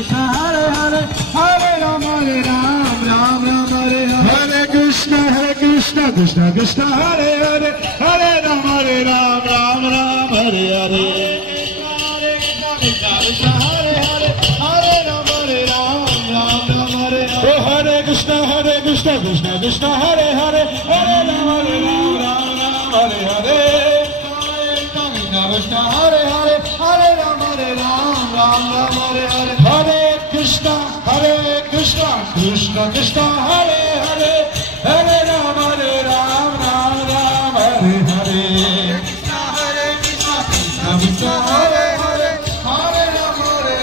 Krishna Hare Hare Hare Ram Ram Ram Hare Hare Hare Krishna Krishna Krishna Hare Hare Hare Ram Ram Hare Hare Krishna Hare Hare Hare Ram Ram Hare Hare Oh Hare Krishna Krishna Krishna Hare Hare Hare Ram Ram Hare Hare Krishna Hare Hare Hare Ram Ram Hare Hare Hare Krishna Krishna Krishna Hare Hare Hare Ram Ram Hare Hare Krishna Krishna Krishna Hare Hare Hare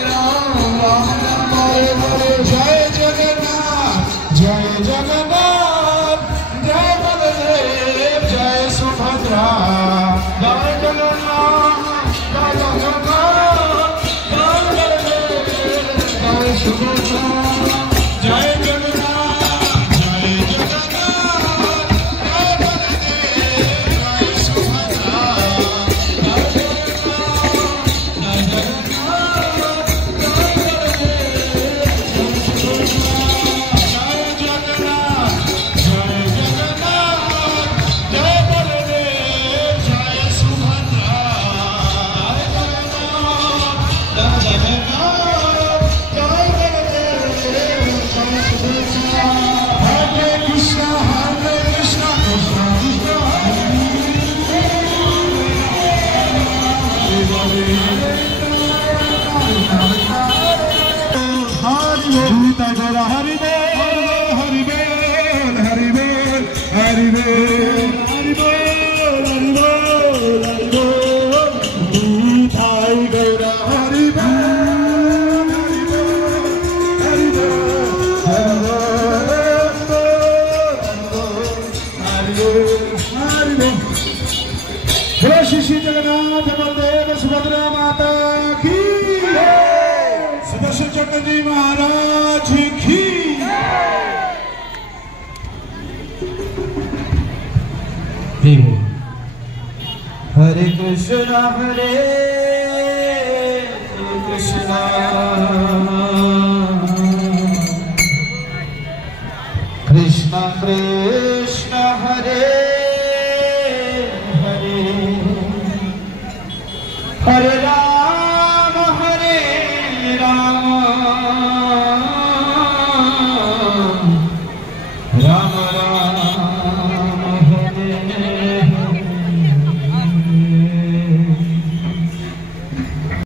Ram Ram Hare Hare Jai Jagannath Jai Jagannath Jai Baladev Jai Subhadra Jai Jagannath Jai Jagannath Jai Baladev Jai Subhadra Jai Jagannath Jai Jagannath Jai Baladev Jai Subhadra Jai Jagannath Jai Shri Jagannath Baldev Subhadra माता की सुदर्शन चक्र जी महाराज की हरे कृष्णा कृष्णा कृष्णा कृष्णा हरे